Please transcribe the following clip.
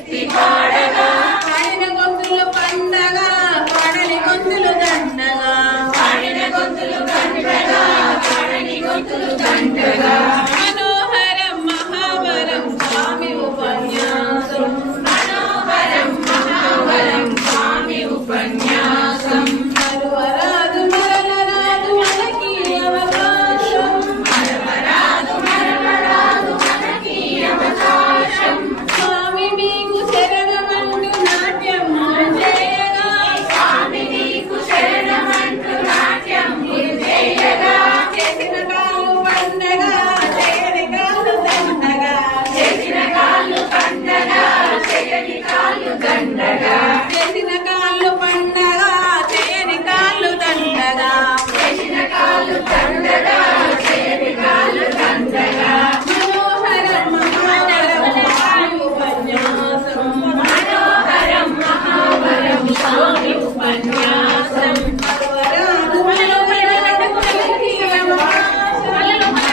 ఎత్తి పాడగా పాడిన గొంతులు పండగా పాడని గొంతులు దండగా. పాడిన గొంతులు పండగా పాడని గొంతులు దండగా.